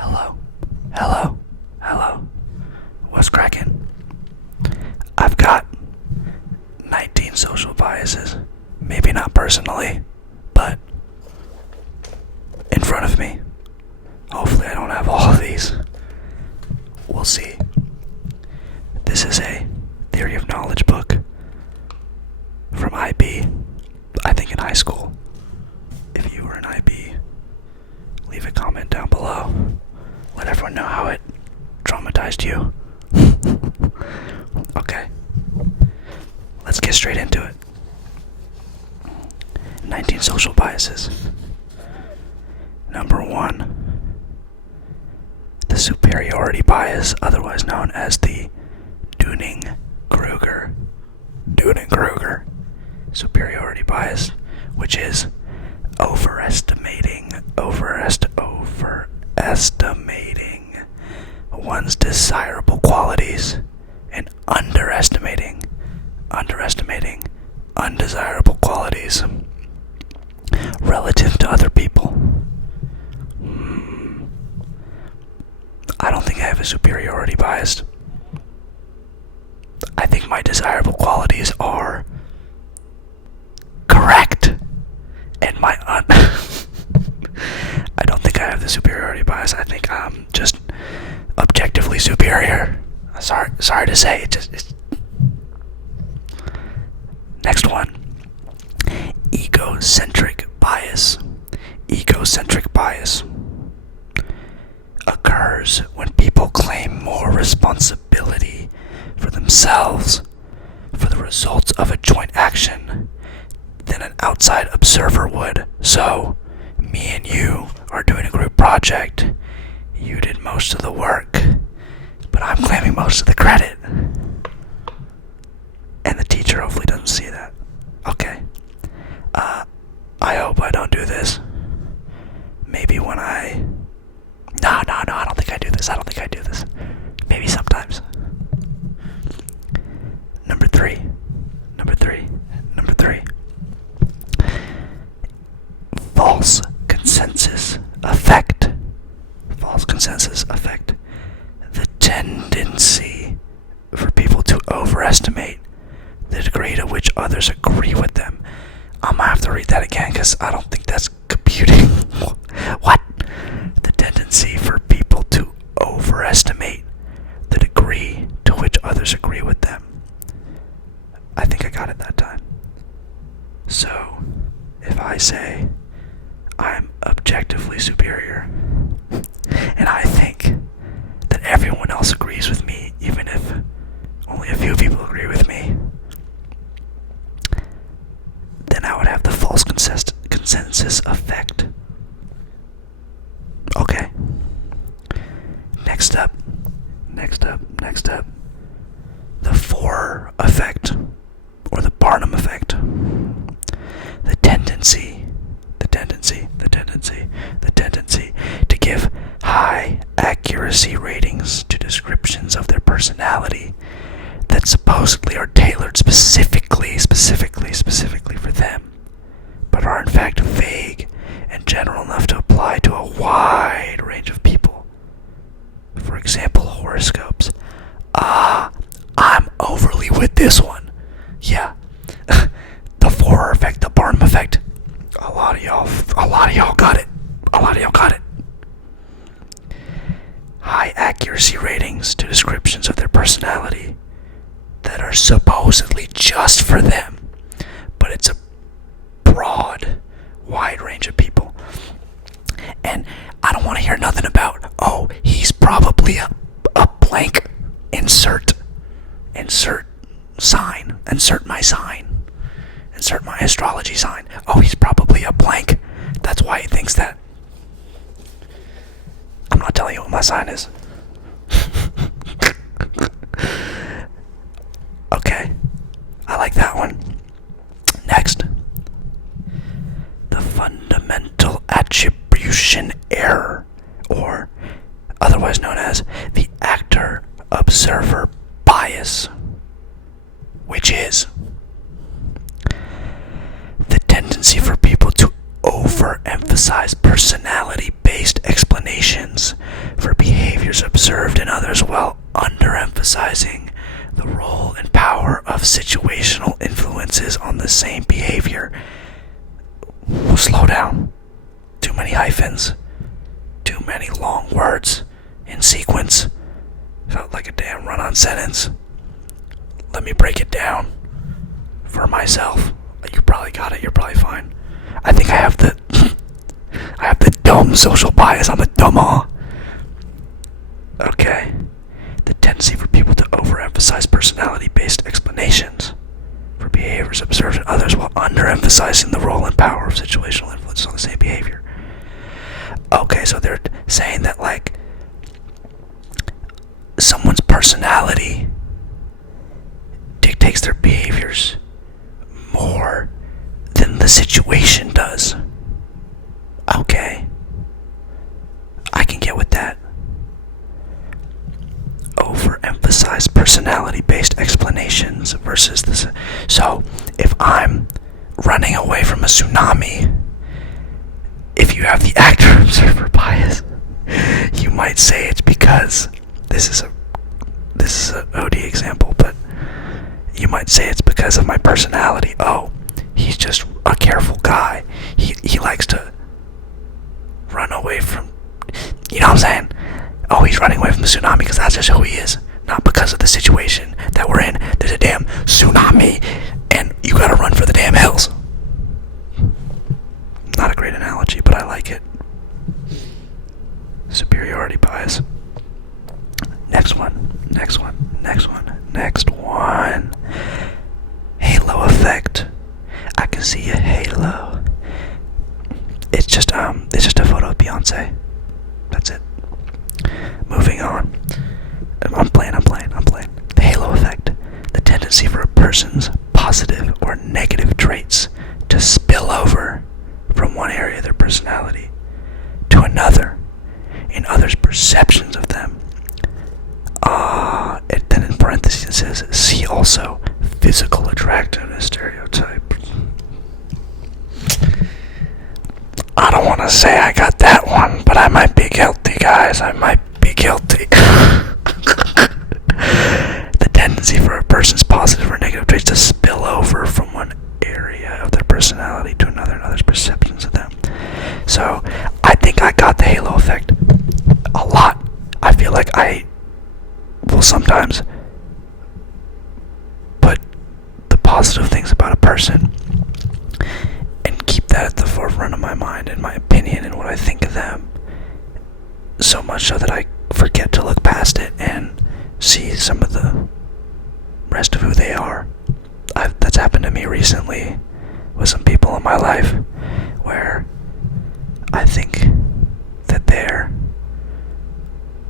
Hello, hello, hello. What's cracking? I've got 19 social biases. Maybe not personally, but in front of me. Hopefully I don't have all of these. We'll see. This is a theory of knowledge book from IB, I think in high school. If you were in IB, leave a comment down below. Let everyone know how it traumatized you. Okay, let's get straight into it. 19 social biases. Number 1, the superiority bias, otherwise known as the Dunning-Kruger superiority bias, which is overestimating one's desirable qualities and underestimating undesirable qualities relative to other people. I don't think I have a superiority bias. I think my desirable qualities are correct, and I don't think I have the superiority bias. I think I'm just objectively superior. Sorry to say. Next one. Egocentric bias occurs when people claim more responsibility for themselves for the results of a joint action than an outside observer would. So, me and you are doing a group project. You did most of the work, but I'm claiming most of the credit. And the teacher hopefully doesn't see that. Okay. I hope I don't do this. Maybe when No, I don't think I do this. Maybe sometimes. Number three. False consensus effect. The tendency for people to overestimate the degree to which others agree with them. I'm gonna have to read that again because I don't think that's computing. What? The tendency for people to overestimate the degree to which others agree with them. I think I got it that time. So, if I say I'm objectively superior, and I think that everyone else agrees with me, even if only a few people agree with me, then I would have the false consensus effect. Okay. Next up. The Forer effect, or the Barnum effect. The tendency to give high accuracy ratings to descriptions of their personality that supposedly are tailored specifically for them, but are in fact vague and general enough to apply to a wide range of people. For example, horoscopes. I'm overly with this one. Yeah. The Forer effect, the Barnum effect. A lot of y'all got it. High accuracy ratings to descriptions of their personality that are supposedly just for them, but it's a broad, wide range of people. And I don't want to hear nothing about, he's probably a blank. Insert sign. Insert my sign. Insert my astrology sign. He's probably a blank. That's why he thinks that. I'm not telling you what my sign is. Okay. I like that one. Next. The fundamental attribution error, or otherwise known as the actor-observer bias, which is the tendency for people to overemphasize personality-based explanations behavior. Well, slow down. Too many hyphens. Too many long words in sequence. Felt like a damn run-on sentence. Let me break it down for myself. You probably got it. You're probably fine. I think I have the dumb social bias. I'm a dumbaw. Okay. The tendency for people to overemphasize personality-based explanations for behaviors observed in others while underemphasizing the role and power of situational influences on the same behavior. Okay, so they're saying that, like, someone's personality dictates their behaviors more than the situation does. Okay. I can get with that. Overemphasize personality-based explanations versus this. So, if I'm running away from a tsunami, if you have the actor-observer bias, you might say it's because this is an OD example, but you might say it's because of my personality. Oh, he's just a careful guy. He likes to run away from, you know what I'm saying? Oh, he's running away from the tsunami because that's just who he is, not because of the situation that we're in. There's a damn tsunami, and you gotta run for the damn hills. Not a great analogy, but I like it. Superiority bias. Next one. Halo effect. I can see a halo. It's just a photo of Beyonce. That's it. Moving on. I'm playing. The halo effect. The tendency for a person's positive or negative traits to spill over from one area of their personality to another in others' perceptions of them. Then in parentheses it says, see also physical attractiveness stereotype. I don't want to say I got that one, but I might be guilty, guys. I might be guilty. The tendency for a person's positive or negative traits to spill over from one area of their personality to another and others' perceptions of them. So, I think I got the halo effect a lot. I feel like I will sometimes put the positive things about a person and keep that at the forefront of my mind and my opinion and what I think of them, so much so that I forget to look past it and see some of the rest of who they are. That's happened to me recently with some people in my life where I think that they're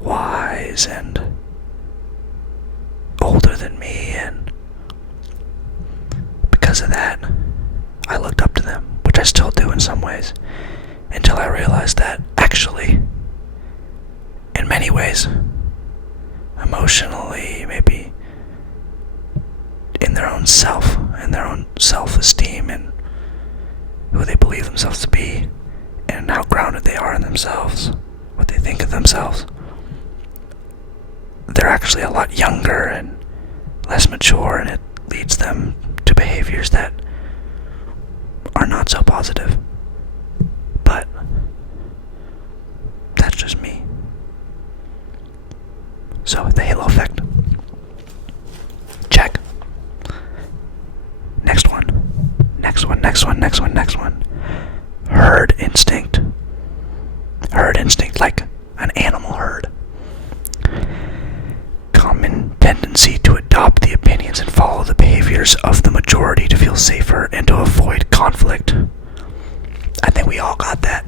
wise and older than me, and because of that I looked up to them, which I still do in some ways, until I realized that actually in many ways, emotionally, maybe in their own self and their own self-esteem and who they believe themselves to be and how grounded they are in themselves, what they think of themselves, they're actually a lot younger and less mature, and it leads them to behaviors that are not so positive. But that's just me. So the halo effect. Check. Next one. Herd instinct. Herd instinct, like an animal herd. Common tendency to adopt the opinions and follow the behaviors of the majority to feel safer and to avoid conflict. I think we all got that.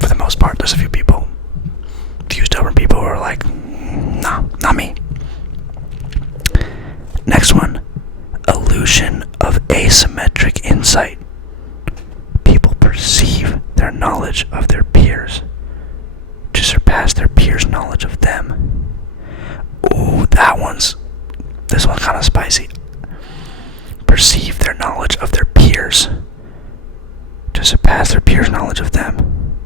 For the most part, there's a few stubborn people who are like, nah, not me. Next one. Illusion of asymmetric insight. People perceive their knowledge of their peers to surpass their peers' knowledge of them. Ooh, this one's kind of spicy. Perceive their knowledge of their peers to surpass their peers' knowledge of them.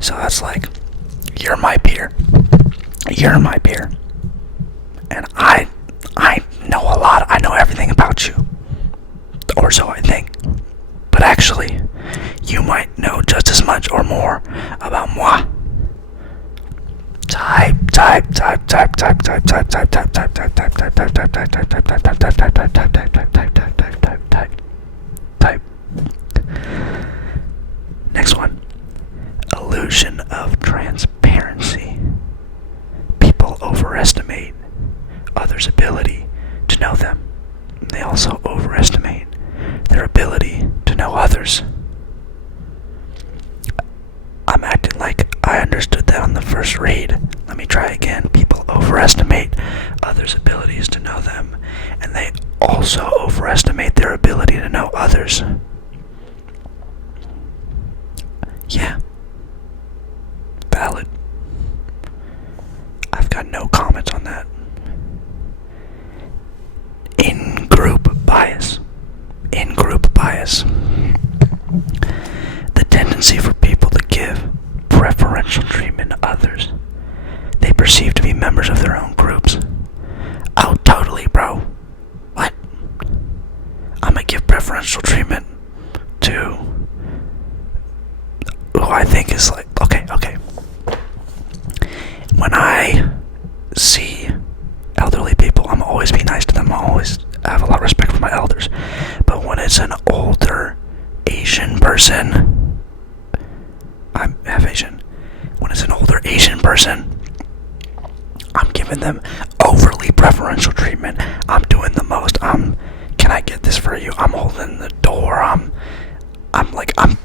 So that's like, you're my peer, and I know a lot. I know everything about you, or so I think. But actually, you might know just as much or more about moi. Type. Next one. Illusion of transparency. People overestimate others' ability to know them. They also overestimate their ability to know others. I'm acting like I understood that on the first read. Let me try again. People overestimate others' abilities to know them, and they also overestimate their ability to know others. Yeah. Valid. I've got no comments on that. In-group bias. In-group bias. The tendency for people to give preferential treatment to others they perceive to be members of their own groups. Oh, totally, bro. What? I'm gonna give preferential treatment to who I think is like, okay. When I see elderly people, I'm always be nice to them. I always have a lot of respect for my elders. But when it's an older Asian person, I'm half Asian. When it's an older Asian person, I'm giving them overly preferential treatment. I'm doing the most. Can I get this for you? I'm holding the door. I'm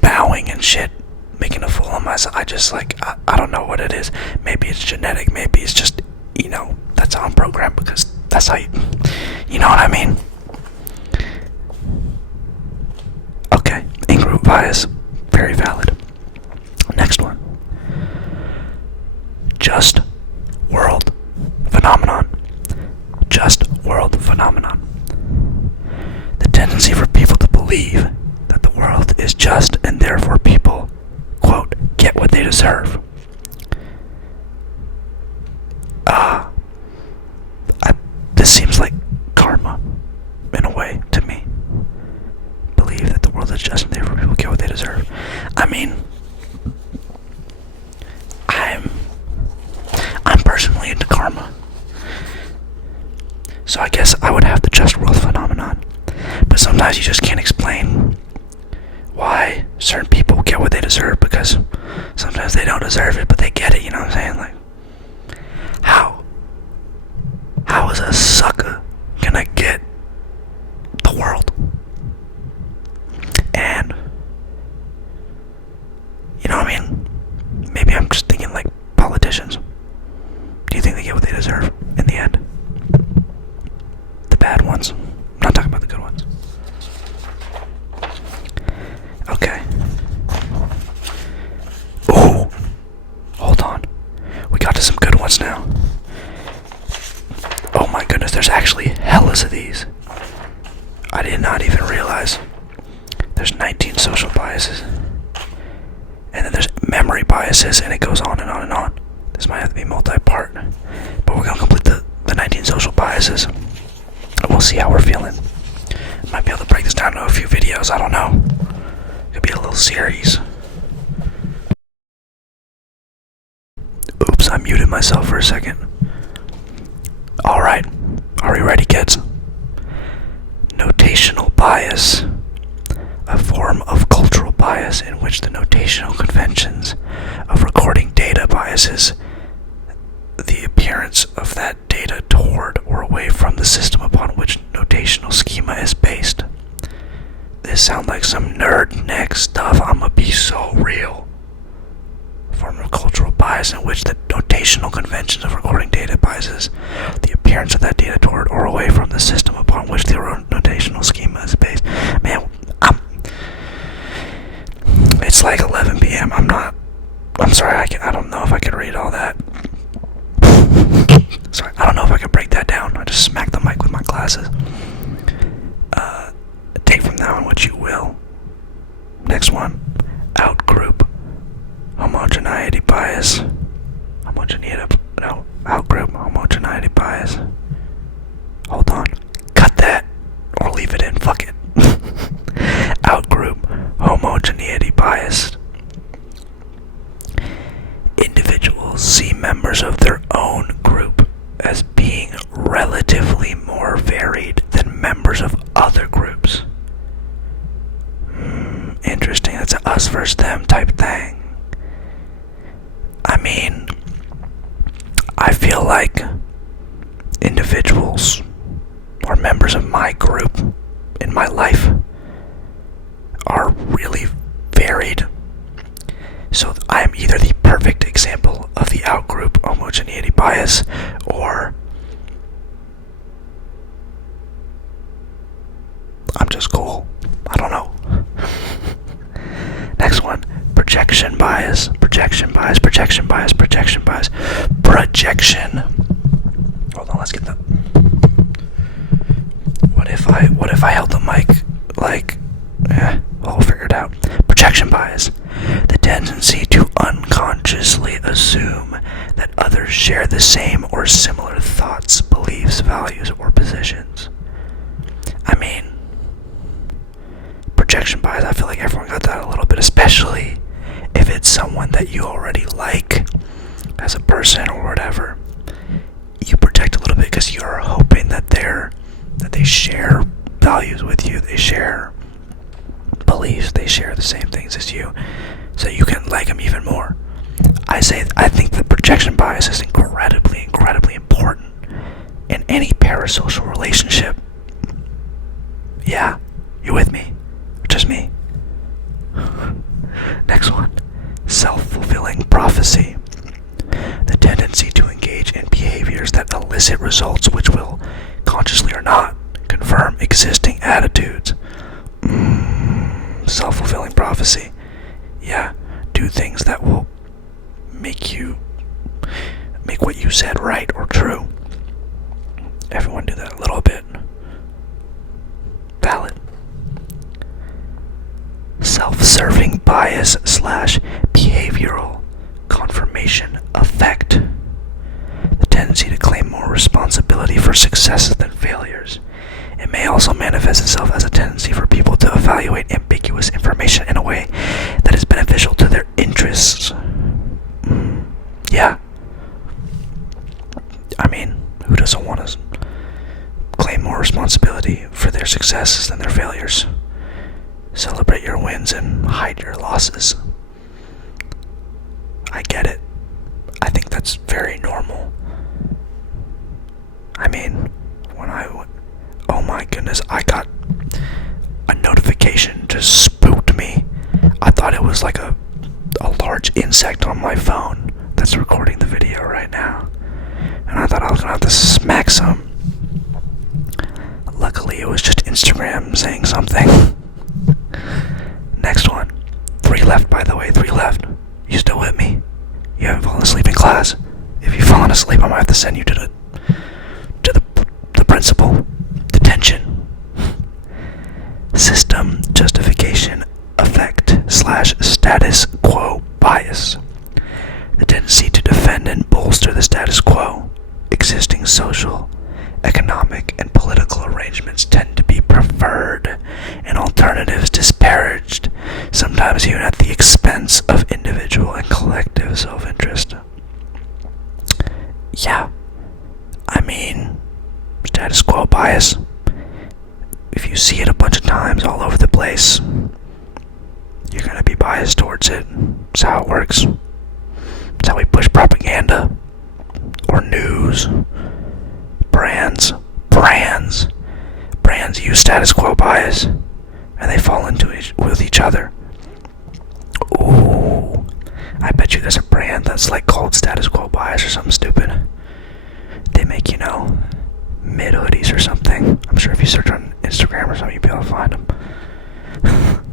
bowing and shit, making a fool of myself. I don't know what it is. Maybe it's genetic. Maybe it's just, that's how I'm programmed, because that's how you know what I mean? Okay, in-group bias, very valid. Next one. Just world phenomenon. Just world phenomenon. The tendency for people to believe that the world is just, and therefore people, quote, get what they deserve. This seems like karma, in a way, to me. Believe that the world is just, and therefore people get what they deserve. I mean, I'm personally into karma. So I guess I would have the just world phenomenon. But sometimes you just can't explain why certain people get what they deserve, because sometimes they don't deserve it, but they get it, you know what I'm saying? Like, how is a sucker gonna get the world? And, you know what I mean? Maybe I'm just thinking like politicians. Do you think they get what they deserve in the end? The bad ones. I'm not talking about the good ones. Okay. Ooh. Hold on. We got to some good ones now. Oh my goodness, there's actually hellas of these. I did not even realize. There's 19 social biases. And then there's memory biases, and it goes on and on and on. This might have to be multi-part. But we're going to complete the 19 social biases. And we'll see how we're feeling. Might be able to break this down into a few videos, I don't know. Could be a little series. Oops, I muted myself for a second. Alright, are we ready, kids? Notational bias. A form of cultural bias in which the notational conventions of recording data biases the appearance of that data toward or away from the system upon which notational schema is based. This sounds like some nerd neck stuff. I'ma be so real. Form of cultural bias in which the notational conventions of recording data biases the appearance of that data toward or away from the system upon which the notational schema is based. Man, it's like 11 p.m. I'm sorry, I don't know if I could read all that. Sorry, I don't know if I could break that down. I just smacked the mic with my glasses. Take from that one what you will. Next one. Outgroup. Homogeneity bias. Outgroup homogeneity bias. Hold on. Cut that. Or leave it in. Fuck it. outgroup homogeneity bias. Individuals see members of their own group as being relatively more varied than members of other groups. Interesting. That's an us versus them type thing. I mean, I feel like individuals or members of my group in my life are really varied. So I am either the perfect example of the outgroup homogeneity bias, or I'm just cool. I don't know. Next one. Projection bias. Projection bias. Projection bias. Projection bias. Projection. Hold on, let's get that. What if I held the mic like, we'll figure it out. Projection bias. The tendency to unconsciously assume that others share the same or similar thoughts, beliefs, values, or positions. I mean, projection bias, I feel like everyone got that a little bit, especially if it's someone that you already like as a person or whatever. You project a little bit because you're hoping that they share values with you, they share beliefs, they share the same things as you, so you can like them even more. I think the projection bias is incredibly important in any parasocial relationship. Yeah, you with me? Or just me? Next one. Self-fulfilling prophecy. The tendency to engage in behaviors that elicit results which will, consciously or not, confirm existing attitudes. Self-fulfilling prophecy. Yeah, do things that will make what you said right or true. Everyone do that a little bit. Valid. Self-serving bias / behavioral confirmation effect. The tendency to claim more responsibility for successes than failures. It may also manifest itself as a tendency for people to evaluate ambiguous information in a way that is beneficial to their interests. Yeah. I mean, who doesn't want to claim more responsibility for their successes than their failures? Celebrate your wins and hide your losses. I get it. I think that's very normal. I mean, oh my goodness, I got a notification just spooked me. I thought it was like a large insect on my phone that's recording the video right now. And I thought I was gonna have to smack some. Luckily, it was just Instagram saying something. Next one. 3 left, by the way, 3 left. You still with me? You haven't fallen asleep in class? If you've fallen asleep, I might have to send you to the principal. Detention. System justification effect / status quo bias. The tendency to defend and bolster the status quo. Existing social, economic, and political arrangements tend to be preferred and alternatives disparaged, sometimes even at the expense of individual and collective self-interest. Yeah, I mean, status quo bias, if you see it a bunch of times all over the place, you're going to be biased towards it. That's how it works. That's how we push propaganda or news. Brands use status quo bias, and they fall into with each other. Ooh, I bet you there's a brand that's like called status quo bias or something stupid. They make, mid hoodies or something. I'm sure if you search on Instagram or something, you'll be able to find them.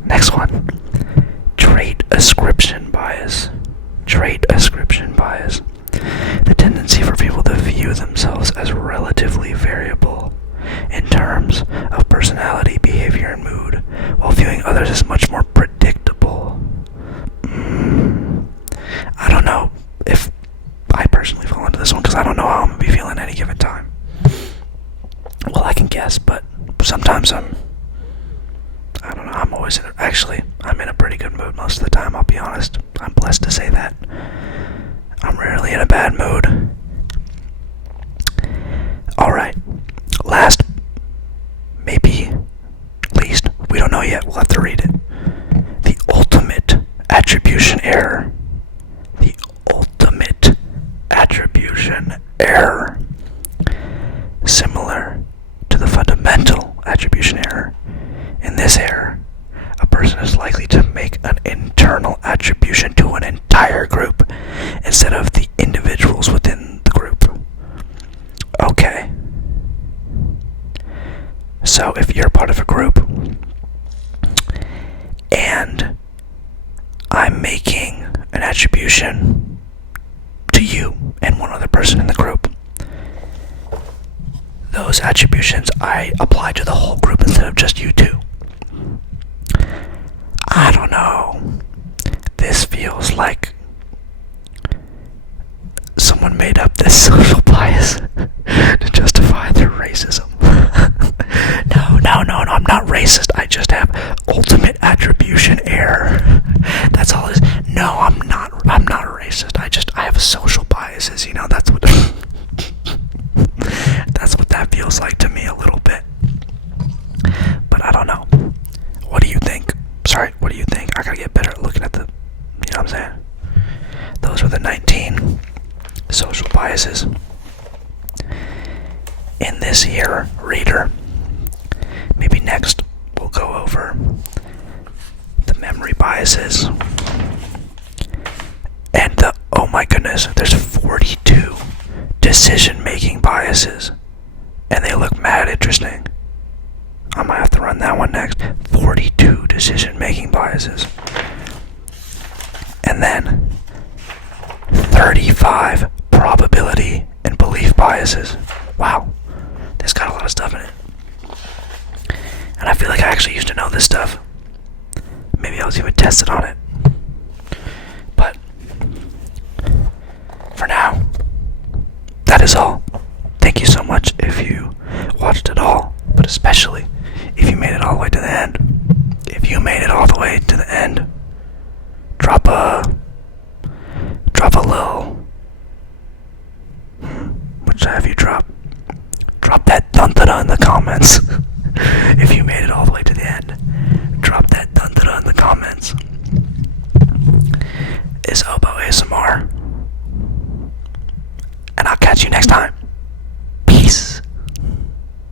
Next one. Trait ascription bias. Trait ascription bias. The tendency for people to view themselves as relatively variable in terms of personality, behavior, and mood, while viewing others as much more predictable. I don't know if I personally fall into this one because I don't know how I'm going to be feeling at any given time. Well, I can guess, but sometimes I'm always actually, I'm in a pretty good mood most of the time, I'll be honest. I'm blessed to say that. I'm rarely in a bad mood. Alright, last, maybe least, we don't know yet, we'll have to read it. The ultimate attribution error. The ultimate attribution error. Similar to the fundamental attribution error. In this error, a person is likely to make an internal attribution to an entire group instead of the individuals within the group. Okay. So if you're part of a group and I'm making an attribution to you and one other person in the group, those attributions I apply to the whole group instead of just you two. I don't know. This feels like someone made up this social bias to justify their racism. No, I'm not racist. I just have ultimate attribution error. That's all it is. No, I'm not racist. I have social biases, that's what that's what that feels like to me a little bit. But I don't know. What do you think? What do you think? I gotta get better at looking at the, what I'm saying? Those were the 19 social biases. In this here reader, maybe next we'll go over the memory biases. And oh my goodness, there's 42 decision-making biases. And they look mad interesting. I might have to run that one next. 42 decision-making biases. And then 35 probability and belief biases. Wow, this got a lot of stuff in it. And I feel like I actually used to know this stuff. Maybe I was even tested on it. But for now, that is all. Thank you so much if you watched it all, but especially if you made it all the way to the end. If you made it all the way to the end, drop a little, what should I have you drop? Drop that dun-da-da in the comments. If you made it all the way to the end, drop that dun-da-da in the comments. It's Obo ASMR, and I'll catch you next time.